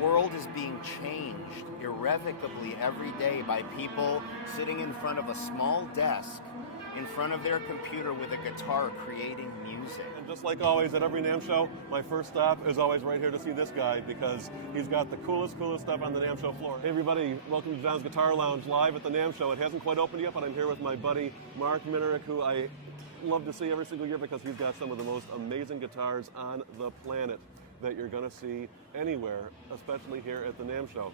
world is being changed irrevocably every day by people sitting in front of a small desk, in front of their computer with a guitar creating music. And just like always at every NAMM show, my first stop is always right here to see this guy because he's got the coolest stuff on the NAMM show floor. Hey everybody, welcome to John's Guitar Lounge live at the NAMM show. It hasn't quite opened yet, but I'm here with my buddy Marc Minarik, who I love to see every single year because he's got some of the most amazing guitars on the planet that you're going to see anywhere, especially here at the NAMM show.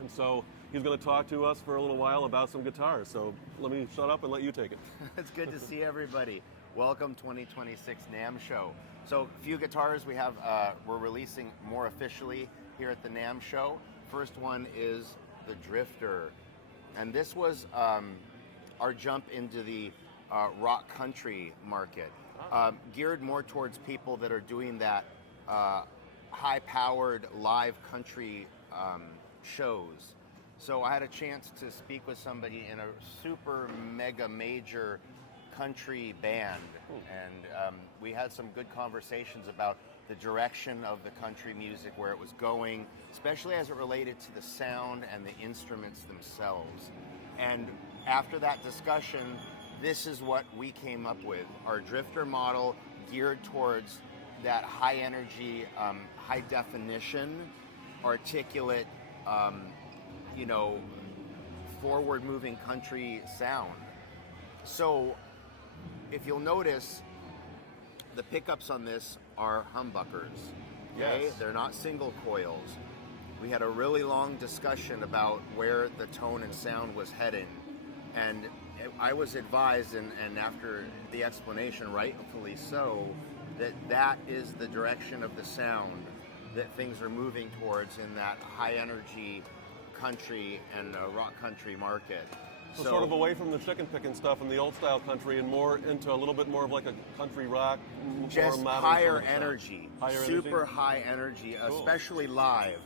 And so he's going to talk to us for a little while about some guitars. So let me shut up and let you take it. It's good to see everybody. Welcome 2026 NAMM Show. So a few guitars we have, we're releasing more officially here at the NAMM Show. First one is the Drifter. And this was our jump into the rock country market, geared more towards people that are doing that high-powered live country shows. So I had a chance to speak with somebody in a super mega major country band, and we had some good conversations about the direction of the country music, where it was going, especially as it related to the sound and the instruments themselves. And after that discussion, this is what we came up with, our Drifter model geared towards that high energy, high definition, articulate, forward-moving country sound. So, if you'll notice, the pickups on this are humbuckers. Okay? Yes. They're not single coils. We had a really long discussion about where the tone and sound was heading, and I was advised, and after the explanation, rightfully so, that is the direction of the sound that things are moving towards in that high energy country and rock country market. So sort of away from the chicken picking stuff and the old style country and more into a little bit more of like a country rock, just more modern higher sort of energy, higher super energy? high energy, Cool. especially live.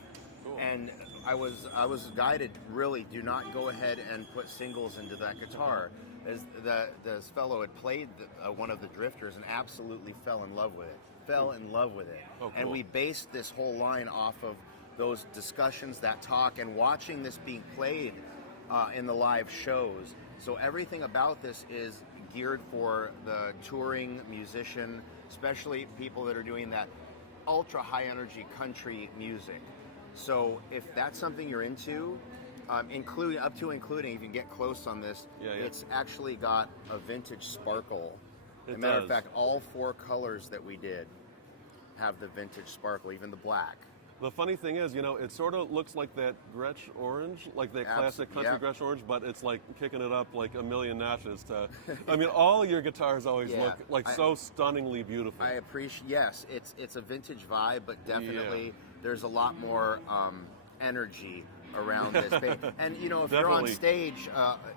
Cool. And I was guided, really, do not go ahead and put singles into that guitar. As this fellow had played one of the Drifters and absolutely fell in love with it. Oh, cool. And we based this whole line off of those discussions, that talk, and watching this being played in the live shows. So everything about this is geared for the touring musician, especially people that are doing that ultra high energy country music. So if that's something you're into, including if you can get close on this, it's actually got a vintage sparkle. As a matter of fact, all 4 colors that we did have the vintage sparkle, even the black. The funny thing is, it sort of looks like that Gretsch orange, like that classic country Gretsch orange, but it's like kicking it up like a million notches. I mean, all of your guitars always look like so stunningly beautiful. I appreciate, yes, it's a vintage vibe, but definitely there's a lot more energy around this thing. And if you're on stage,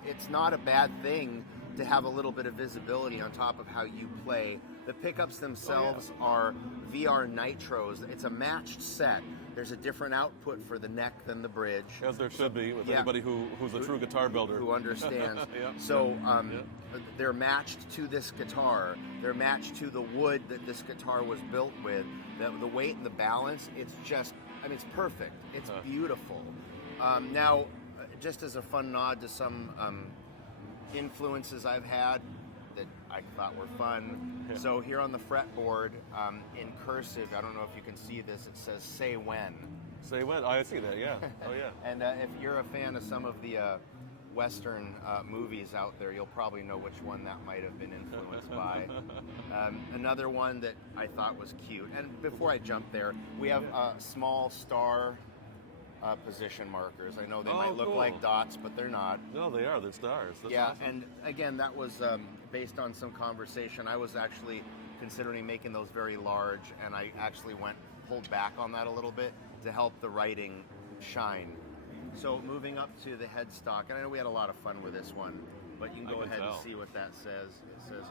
it's not a bad thing to have a little bit of visibility on top of how you play. The pickups themselves are VR nitros. It's a matched set. There's a different output for the neck than the bridge. As there should be with anybody who's a true guitar builder. Who understands. They're matched to this guitar. They're matched to the wood that this guitar was built with. The weight and the balance, it's just, it's perfect. It's beautiful. Now, just as a fun nod to some influences I've had that I thought were fun. So here on the fretboard, in cursive, I don't know if you can see this, it says "Say When." Say when? I see that, yeah. Oh, yeah. And if you're a fan of some of the Western movies out there, you'll probably know which one that might have been influenced by. Another one that I thought was cute. And before I jump there, we have small star position markers. I know they might look like dots, but they're not. No, they are. They're stars. That's awesome. And again, that was based on some conversation. I was actually considering making those very large, and I actually pulled back on that a little bit to help the writing shine. So moving up to the headstock, and I know we had a lot of fun with this one, but you can go ahead and see what that says. It says,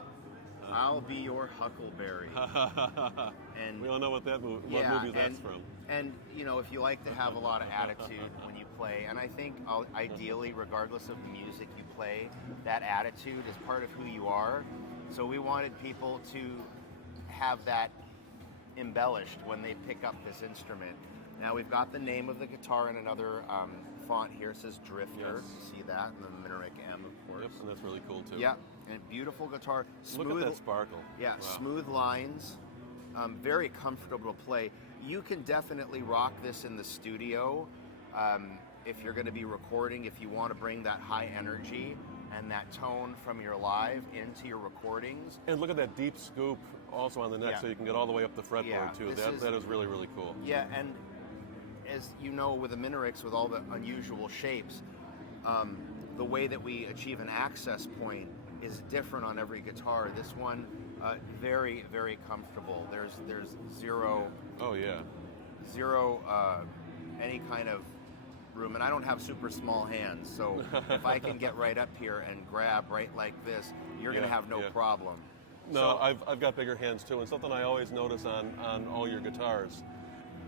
"I'll be your huckleberry." And we all know what movie that's from. And if you like to have a lot of attitude when you play, and I think ideally, regardless of the music you play, that attitude is part of who you are. So we wanted people to have that embellished when they pick up this instrument. Now we've got the name of the guitar in another font here. It says Drifter. Yes. You see that? And the Minarik M, of course. Yep, and that's really cool too. Yeah, and beautiful guitar. Smooth, Look at that sparkle. Yeah, Wow. smooth lines. Very comfortable to play. You can definitely rock this in the studio if you're going to be recording, if you want to bring that high energy and that tone from your live into your recordings. And look at that deep scoop also on the neck, Yeah. so you can get all the way up the fretboard Yeah, too. this That is really, really cool. Yeah, and as you know, with the Minariks, with all the unusual shapes, the way that we achieve an access point is different on every guitar. This one, very, very comfortable. There's zero Oh yeah. any kind of room, and I don't have super small hands, so if I can get right up here and grab right like this, you're going to Yeah, have no yeah. problem. No, So- I've got bigger hands too, and something I always notice on all your guitars.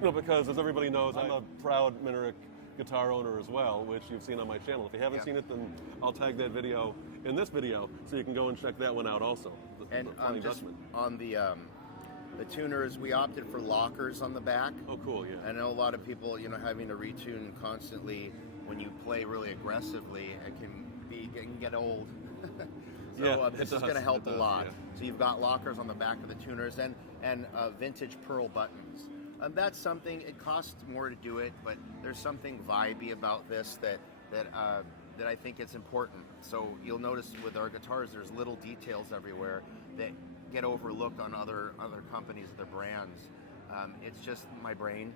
You know, because as everybody knows, I'm a proud Minarik guitar owner as well, which you've seen on my channel. If you haven't Yeah. seen it, then I'll tag that video in this video, so you can go and check that one out also. And the Funny just Dutchman. on the tuners, we opted for lockers on the back. Oh, cool, yeah. I know a lot of people, having to retune constantly when you play really aggressively, it can get old. So Yeah, this it is going to does, help it a does, lot. yeah. So you've got lockers on the back of the tuners and vintage pearl buttons. That's something. It costs more to do it, but there's something vibey about this that I think it's important. So you'll notice with our guitars, there's little details everywhere that get overlooked on other companies, other brands. It's just my brain.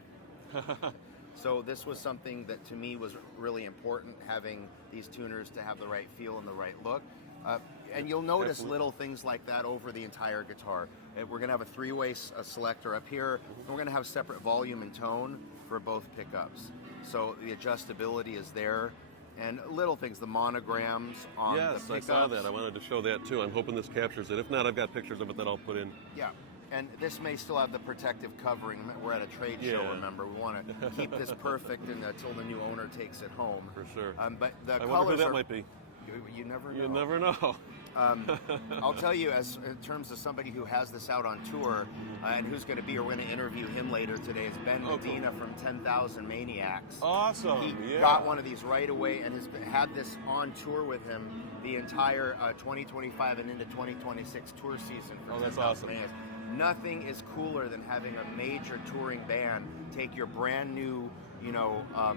So this was something that to me was really important, having these tuners to have the right feel and the right look. And you'll notice Absolutely. little things like that over the entire guitar. We're going to have a three-way selector up here, and we're going to have separate volume and tone for both pickups. So the adjustability is there. And little things, the monograms on the Yes, I pickups. saw that. I wanted to show that too. I'm hoping this captures it. If not, I've got pictures of it that I'll put in. Yeah, and this may still have the protective covering. We're at a trade show, Yeah. remember? We want to keep this perfect until the new owner takes it home. For sure. But the I colors wonder who that are, might be. You never know. You never know. I'll tell you, as in terms of somebody who has this out on tour and who's going to be, we're going to interview him later today, is Ben Oh, cool. Medina from 10,000 Maniacs. Awesome. He Yeah. got one of these right away and has had this on tour with him the entire 2025 and into 2026 tour season for Oh, that's 10,000 awesome. Maniacs. Nothing is cooler than having a major touring band take your brand new,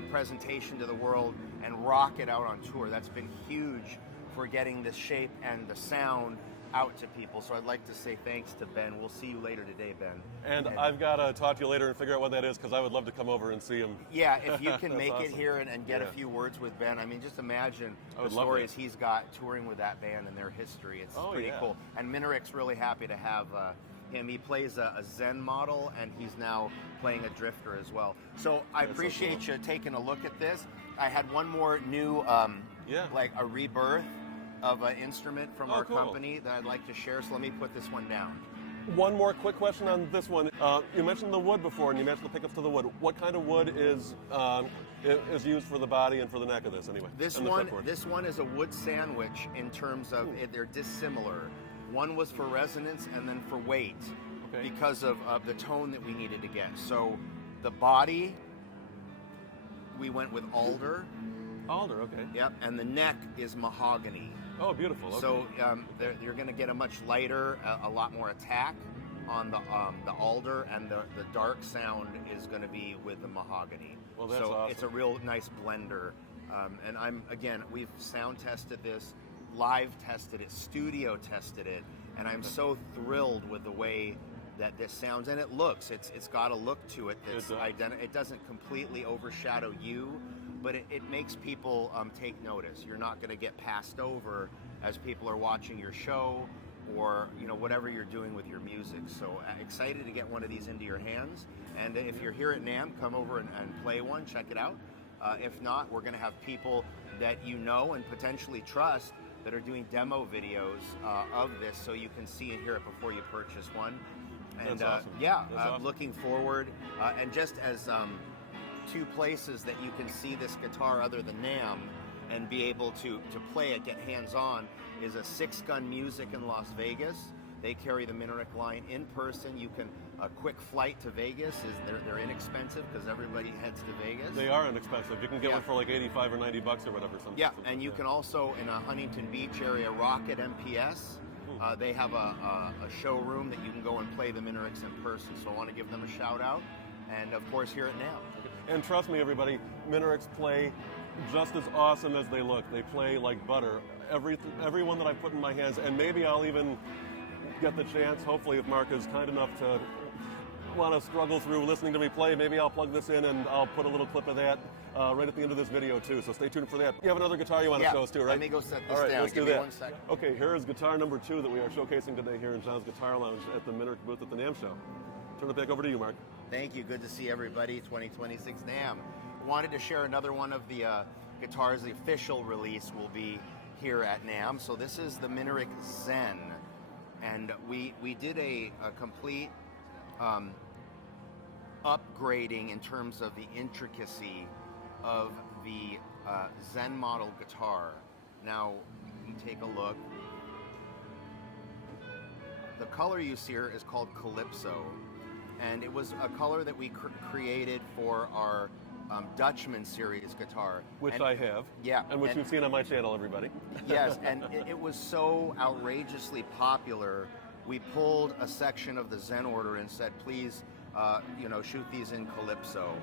presentation to the world and rock it out on tour. That's been huge for getting the shape and the sound out to people. So I'd like to say thanks to Ben. We'll see you later today, Ben. And I've got to talk to you later and figure out what that is, because I would love to come over and see him. Yeah, if you can That's make it awesome. here and get Yeah. a few words with Ben, I mean, just imagine I the would love stories that. he's got touring with that band and their history. It's Oh, pretty yeah. cool. And Minarik's really happy to have him. He plays a Zenn model, and he's now playing a Drifter as well. So I That's so appreciate cool. you taking a look at this. I had one more new, Yeah. like a rebirth of an instrument from Oh, our cool. company that I'd like to share. So let me put this one down. One more quick question on this one. You mentioned the wood before, and you mentioned the pickups to the wood. What kind of wood is used for the body and for the neck of this, anyway? This and the one, fretboard? this one is a wood sandwich in terms of they're dissimilar. One was for resonance and then for weight, Okay. because of the tone that we needed to get. So the body, we went with alder. Alder, okay. Yep, and the neck is mahogany. Oh, beautiful. Okay. So you're going to get a much lighter, a lot more attack on the alder, and the dark sound is going to be with the mahogany. Well, that's so awesome. it's a real nice blender. And we've sound tested this, live tested it, studio tested it, and I'm so thrilled with the way that this sounds, and it looks. It's got a look to it that's It does. It doesn't completely overshadow you, but it makes people take notice. You're not going to get passed over as people are watching your show, or whatever you're doing with your music. So excited to get one of these into your hands. And if you're here at NAMM, come over and play one, check it out. If not, we're going to have people that you know and potentially trust that are doing demo videos of this, so you can see and hear it before you purchase one. And That's awesome. yeah, That's awesome. looking forward. And just as two places that you can see this guitar other than NAMM and be able to play it, get hands-on, is a Six Gun Music in Las Vegas. They carry the Minarik line in person. You can a quick flight to Vegas. They're inexpensive because everybody heads to Vegas. They are inexpensive. You can get one for like 85 or 90 bucks or whatever. Yeah, and you can also, in a Huntington Beach area, Rocket MPS, they have a showroom that you can go and play the Minariks in person. So I want to give them a shout out. And of course, here at NAMM. And trust me, everybody, Minariks play just as awesome as they look. They play like butter. Every one that I put in my hands, and maybe I'll even get the chance, hopefully, if Marc is kind enough to want to struggle through listening to me play, maybe I'll plug this in and I'll put a little clip of that right at the end of this video too, so stay tuned for that. You have another guitar you want to show us too, right? Let me go set this All right, down. let's Give do me that. 1 second. Okay, here is guitar number 2 that we are showcasing today here in John's Guitar Lounge at the Minarik booth at the NAMM Show. Turn it back over to you, Marc. Thank you. Good to see everybody. 2026 NAMM. Wanted to share another one of the guitars. The official release will be here at NAMM. So this is the Minarik Zenn. And we did a complete upgrading in terms of the intricacy of the Zenn model guitar. Now, you take a look. The color you see here is called Calypso. And it was a color that we created for our Dutchman series guitar. Which I have. Yeah. And which you've seen on my channel, everybody. Yes, and it was so outrageously popular, we pulled a section of the Zenn order and said, please, shoot these in Calypso.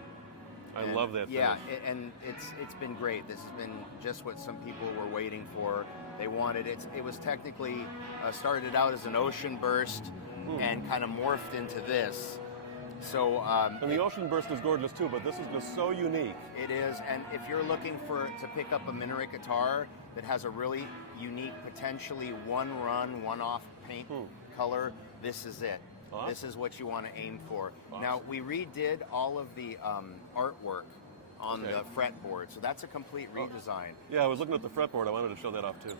I love that. Yeah, and it's been great. This has been just what some people were waiting for. They wanted it. It was technically started out as an Ocean Burst and kind of morphed into this. So and the Ocean Burst is gorgeous too, but this is just so unique. It is, and if you're looking to pick up a Minarik guitar that has a really unique, potentially one-run, one-off paint color, this is it. Awesome. This is what you want to aim for. Awesome. Now, we redid all of the artwork on the fretboard, so that's a complete redesign. Yeah, I was looking at the fretboard. I wanted to show that off too.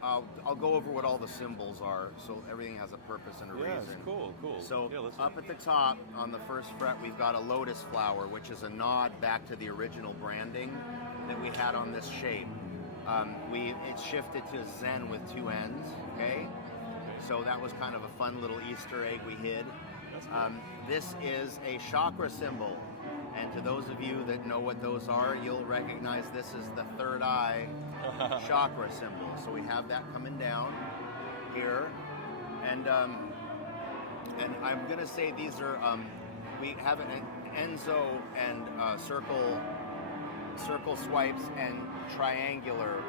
I'll go over what all the symbols are, so everything has a purpose and a reason. Yes, cool. So yeah, up at the top, on the first fret, we've got a lotus flower, which is a nod back to the original branding that we had on this shape. It's shifted to Zen with 2 ends, okay? So that was kind of a fun little Easter egg we hid. This is a chakra symbol, and to those of you that know what those are, you'll recognize this is the third eye chakra symbol. So we have that coming down here, and I'm gonna say these are we have an Enzo and circle swipes and triangular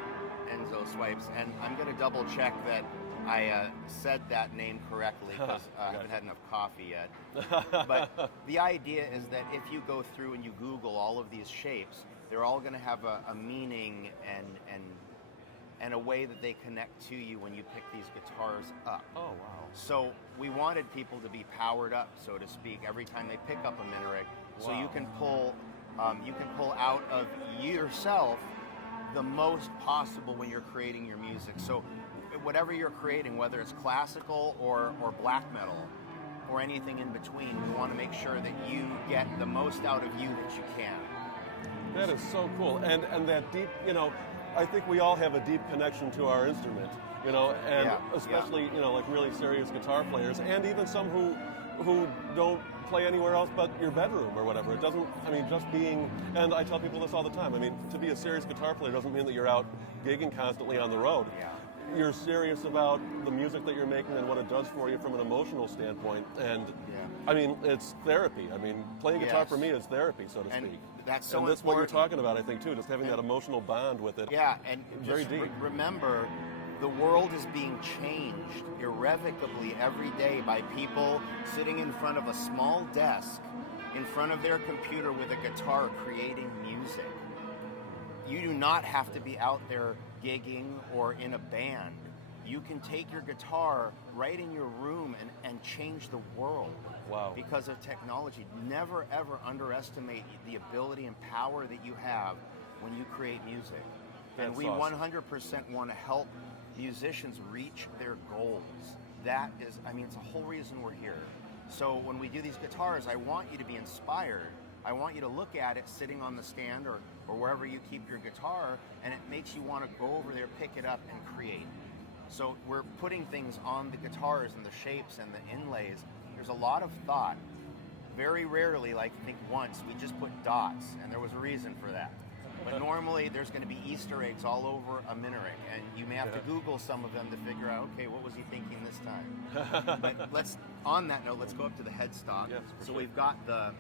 Enzo swipes, and I'm gonna double check that I said that name correctly because I haven't had enough coffee yet. But the idea is that if you go through and you Google all of these shapes, they're all going to have a meaning and a way that they connect to you when you pick these guitars up. Oh, wow. So we wanted people to be powered up, so to speak, every time they pick up a Minarik. Wow. So you can pull out of yourself the most possible when you're creating your music. So whatever you're creating, whether it's classical or black metal or anything in between, we want to make sure that you get the most out of you that you can. That is so cool. And that deep, I think we all have a deep connection to our instrument, and especially, like really serious guitar players, and even some who don't play anywhere else but your bedroom or whatever. It doesn't, just being, and I tell people this all the time, to be a serious guitar player doesn't mean that you're out gigging constantly on the road. Yeah. You're serious about the music that you're making and what it does for you from an emotional standpoint. And it's therapy. Playing guitar for me is therapy, so to speak. That's so and that's important. what you're talking about, I think, too, just having that emotional bond with it. Yeah, and very just deep. Remember, the world is being changed irrevocably every day by people sitting in front of a small desk, in front of their computer with a guitar creating music. You do not have to be out there gigging or in a band. You can take your guitar right in your room and change the world. Wow. Because of technology. Never ever underestimate the ability and power that you have when you create music. That's and we awesome. 100% want to help musicians reach their goals. That is, it's the whole reason we're here. So when we do these guitars, I want you to be inspired. I want you to look at it sitting on the stand or wherever you keep your guitar, and it makes you want to go over there, pick it up, and create. So we're putting things on the guitars and the shapes and the inlays. There's a lot of thought. Very rarely, like I think once, we just put dots, and there was a reason for that. But normally there's going to be Easter eggs all over a Minarik, and you may have to Google some of them to figure out, okay, what was he thinking this time? But on that note, let's go up to the headstock. Yes, so we've got the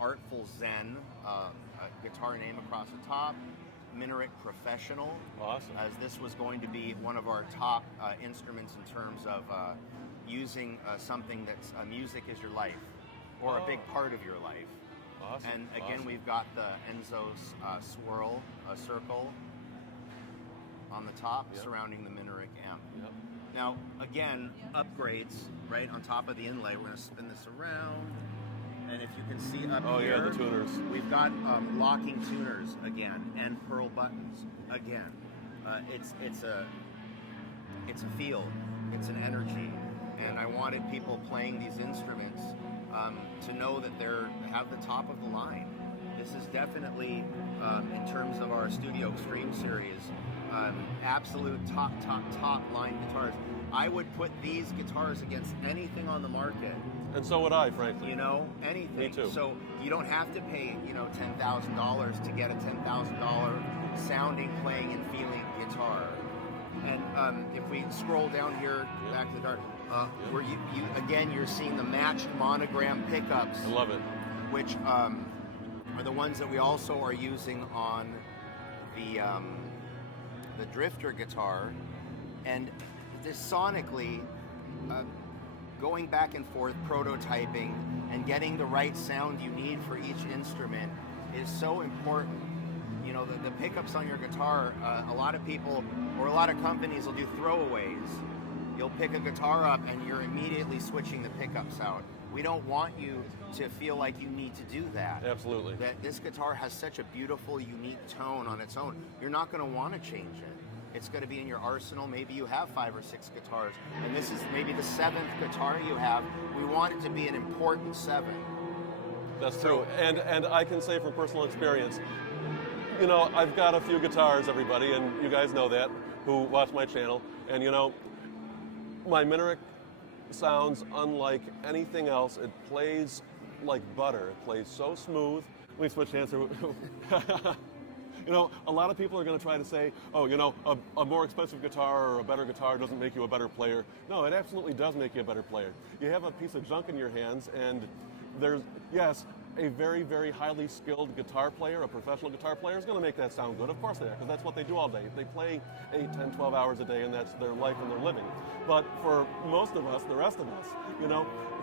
Artful Zenn, guitar name across the top, Minarik Professional, Awesome. as this was going to be one of our top instruments in terms of using something that's music is your life, or a big part of your life. Awesome. And again, awesome. we've got the Enzo's swirl, a circle on the top surrounding the Minarik amp. Yep. Now, again, upgrades, right, on top of the inlay. We're going to spin this around. And if you can see up here, yeah, the tuners. We've got locking tuners again, and pearl buttons again. It's a feel, it's an energy, and I wanted people playing these instruments to know that they have the top of the line. This is definitely, in terms of our Studio Extreme series, absolute top line guitars. I would put these guitars against anything on the market. And so would I, frankly. You know, anything. Me too. So you don't have to pay, $10,000 to get a $10,000 sounding, playing, and feeling guitar. And if we scroll down here back to the dark, where you're seeing the matched monogram pickups. I love it. Which are the ones that we also are using on the Drifter guitar, and this sonically. Going back and forth, prototyping, and getting the right sound you need for each instrument is so important. You know, the pickups on your guitar, a lot of people or a lot of companies will do throwaways. You'll pick a guitar up and you're immediately switching the pickups out. We don't want you to feel like you need to do that. Absolutely. That this guitar has such a beautiful, unique tone on its own. You're not going to want to change it. It's going to be in your arsenal. Maybe you have 5 or 6 guitars, and this is maybe the 7th guitar you have. We want it to be an important 7. That's true. And I can say from personal experience, I've got a few guitars, everybody, and you guys know that, who watch my channel. And my Minarik sounds unlike anything else. It plays like butter. It plays so smooth. Let me switch hands here. A lot of people are going to try to say, a more expensive guitar or a better guitar doesn't make you a better player. No, it absolutely does make you a better player. You have a piece of junk in your hands, and there's, yes, a very, very highly skilled guitar player, a professional guitar player, is going to make that sound good. Of course they are, because that's what they do all day. They play 8, 10, 12 hours a day, and that's their life and their living. But for most of us, the rest of us,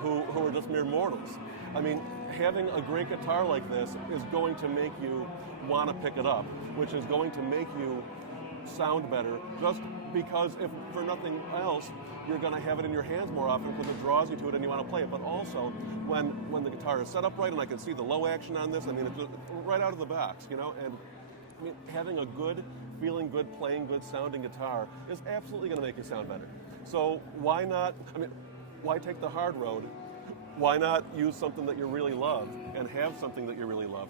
who are just mere mortals, I mean, having a great guitar like this is going to make you want to pick it up, which is going to make you sound better, just because if for nothing else, you're going to have it in your hands more often because it draws you to it and you want to play it. But also, when the guitar is set up right, and I can see the low action on this, I mean, it's just right out of the box, and I mean, having a good, feeling good, playing good sounding guitar is absolutely going to make you sound better. So why not, why take the hard road? Why not use something that you really love and have something that you really love?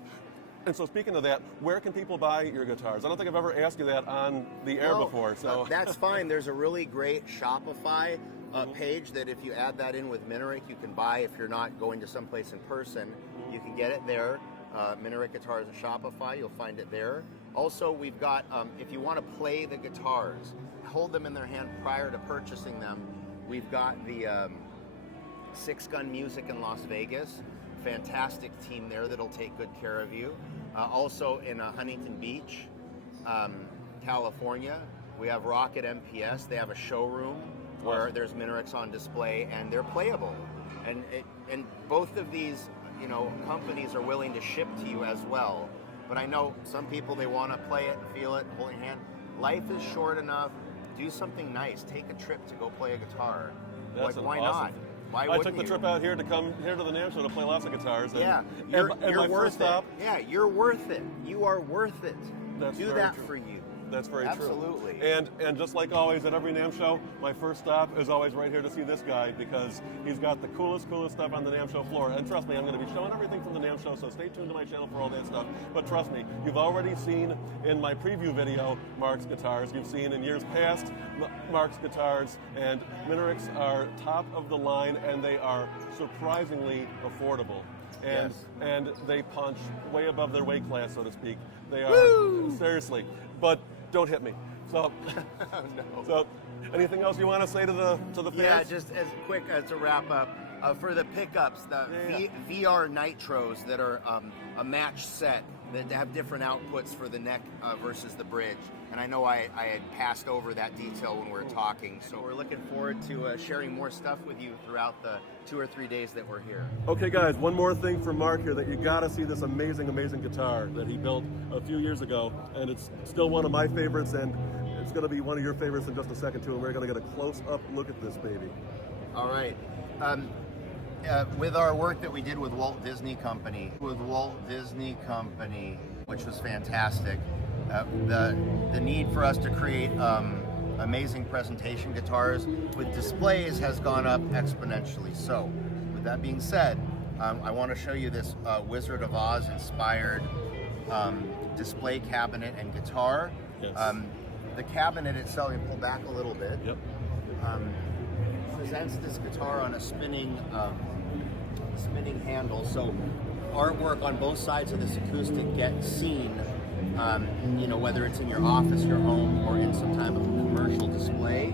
And so speaking of that, where can people buy your guitars? I don't think I've ever asked you that on the air before. So that's fine. There's a really great Shopify page that if you add that in with Minarik, you can buy. If you're not going to someplace in person, you can get it there. Minarik Guitars and Shopify, you'll find it there. Also, we've got, if you want to play the guitars, hold them in their hand prior to purchasing them, we've got the 6 Gun Music in Las Vegas. Fantastic team there that'll take good care of you. Also in Huntington Beach, California, we have Rocket MPS. They have a showroom where there's Minariks on display, and they're playable. And both of these, companies are willing to ship to you as well. But I know some people, they want to play it, feel it, hold it in hand. Life is short enough. Do something nice. Take a trip to go play a guitar. That's why awesome. not? Why I took the trip out here to come here to the NAMM Show to play lots of guitars. Yeah, you're worth it. Yeah, you're worth it. You are worth it. That's Do very that true. for you. That's very Absolutely. true. And just like always at every NAMM show, my first stop is always right here to see this guy because he's got the coolest stuff on the NAMM show floor. And trust me, I'm going to be showing everything from the NAMM show, so stay tuned to my channel for all that stuff. But trust me, you've already seen in my preview video Marc's guitars. You've seen in years past Marc's guitars, and Minarik's are top of the line, and they are surprisingly affordable. And they punch way above their weight class, so to speak. They are, seriously, but don't hit me. So, No. So, anything else you want to say to the fans? Yeah, just as quick to wrap up, for the pickups, the VR nitros that are a match set that have different outputs for the neck versus the bridge. And I know I had passed over that detail when we were talking, so we're looking forward to sharing more stuff with you throughout the 2 or 3 days that we're here. Okay, guys, one more thing for Marc here, that you got to see this amazing guitar that he built a few years ago, and it's still one of my favorites, and it's going to be one of your favorites in just a second too, and we're going to get a close-up look at this baby. All right. With our work that we did with Walt Disney Company, which was fantastic, the need for us to create amazing presentation guitars with displays has gone up exponentially. So, with that being said, I want to show you this Wizard of Oz inspired display cabinet and guitar. Yes. The cabinet itself, you pull back a little bit. Yep. Presents this guitar on a spinning handle, so artwork on both sides of this acoustic gets seen, you know, whether it's in your office, your home, or in some type of commercial display.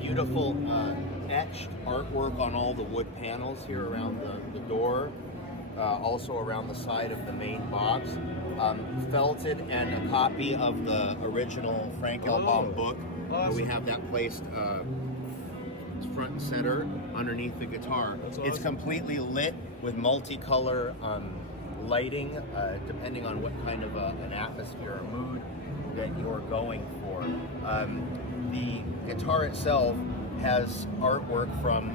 Beautiful etched artwork on all the wood panels here around the door, also around the side of the main box. Felted, and a copy of the original Frank L. Baum book. Awesome. We have that placed front and center underneath the guitar. That's It's awesome. completely lit with multicolor lighting, depending on what kind of an atmosphere or mood that you're going for. The guitar itself has artwork from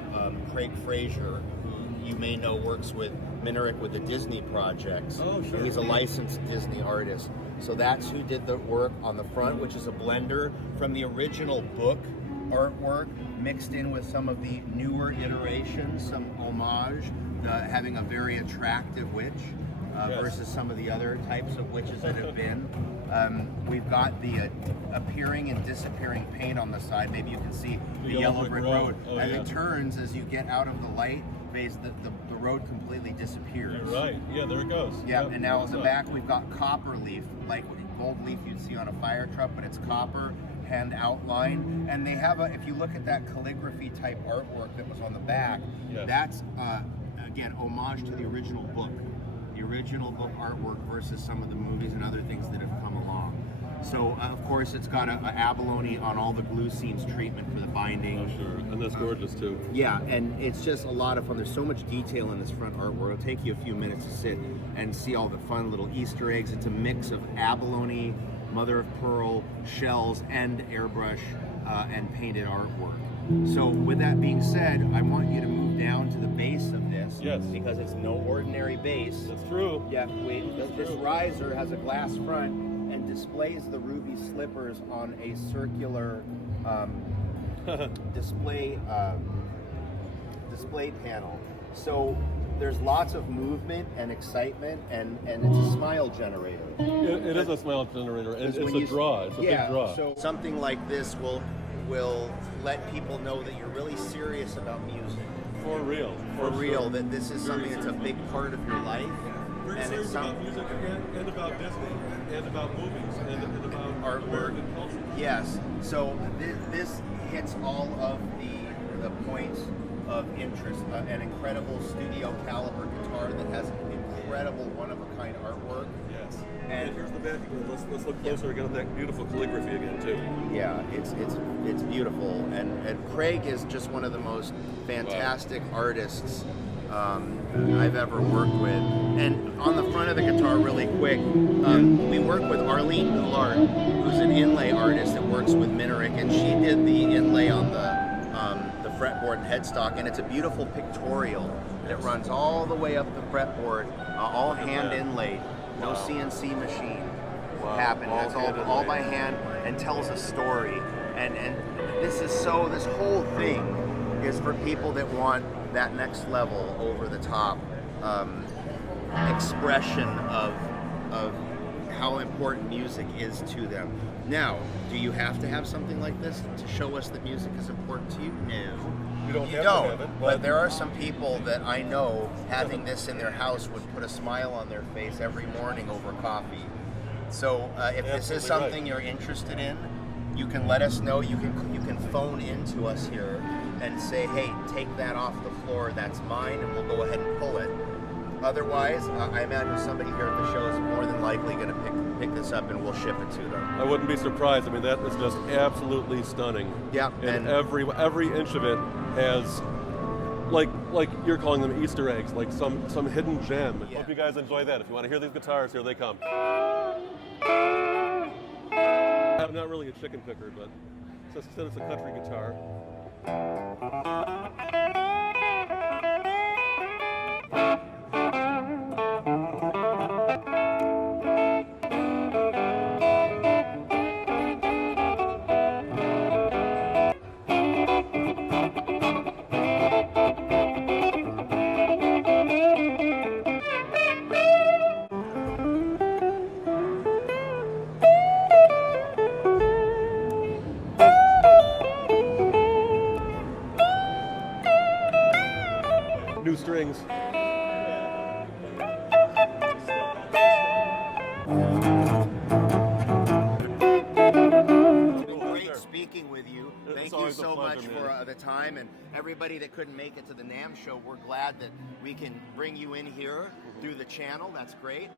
Craig Frazier, who you may know works with Minarik with the Disney projects. Oh, sure. He's a licensed Disney artist. So that's who did the work on the front, which is a blender from the original book artwork mixed in with some of the newer iterations, some homage, having a very attractive witch versus some of the other types of witches that have been. We've got the appearing and disappearing paint on the side. Maybe you can see the yellow brick road. Oh, As yeah. it turns, as you get out of the light phase, the road completely disappears. You're right. Yeah, there it goes. Yeah, Yep. and now in the back we've got copper leaf, like gold leaf you'd see on a fire truck, but it's copper, hand outline. And they have if you look at that calligraphy type artwork that was on the back, Yes. that's, again, homage to the original book. The original book artwork versus some of the movies and other things that have come along. So, of course, it's got a abalone on all the glue seams treatment for the binding. Oh, sure. And that's gorgeous, too. Yeah, and it's just a lot of fun. There's so much detail in this front artwork. It'll take you a few minutes to sit and see all the fun little Easter eggs. It's a mix of abalone, mother of pearl, shells, and airbrush and painted artwork. So with that being said, I want you to move down to the base of this. Yes. Because it's no ordinary base. That's true. Yeah, this riser has a glass front and displays the ruby slippers on a circular display panel. So there's lots of movement and excitement, and it's a smile generator. It is a smile generator, and it's When a you- draw. It's a big draw. So something like this will let people know that you're really serious about music. For real. For real, sure. that this is something that's a big part of your life. Very And serious it's about music and about Disney and about movies and about Artwork. American culture. Yes. So this hits all of the points of interest. An incredible studio caliber guitar that has incredible one-of-a-kind artwork. Yes. And And here's the back. Let's look closer again at that beautiful calligraphy again, too. yeah, it's beautiful. And Craig is just one of the most fantastic artists I've ever worked with. And on the front of the guitar, really quick, we work with Arlene Goulart, who's an inlay artist that works with Minarik, and she did the inlay on the fretboard and headstock, and it's a beautiful pictorial that runs all the way up the fretboard, all hand inlaid, no CNC machine. Wow. happen. All That's handed all made. by hand and tells a story. And this whole thing is for people that want that next level, over the top expression of how important music is to them. Now, do you have to have something like this to show us that music is important to you? No. You don't You have don't, to have it, but there are some people that I know having this in their house would put a smile on their face every morning over coffee. So if this is Absolutely something right. you're interested in, you can let us know. You can phone into us here and say, hey, take that off the floor, that's mine, and we'll go ahead and pull it. Otherwise, I imagine somebody here at the show is more than likely going to pick this up and we'll ship it to them. I wouldn't be surprised. I mean, that is just absolutely stunning. Yeah, and every inch of it has, like you're calling them Easter eggs, like some hidden gem. Yeah. Hope you guys enjoy that. If you want to hear these guitars, here they come. I'm not really a chicken picker, but since it's a country guitar. New strings. It's been great speaking with you. It's Thank you always a so much pleasure, for man. the time, and everybody that couldn't make it to the NAMM show, we're glad that we can bring you in here through the channel. That's great.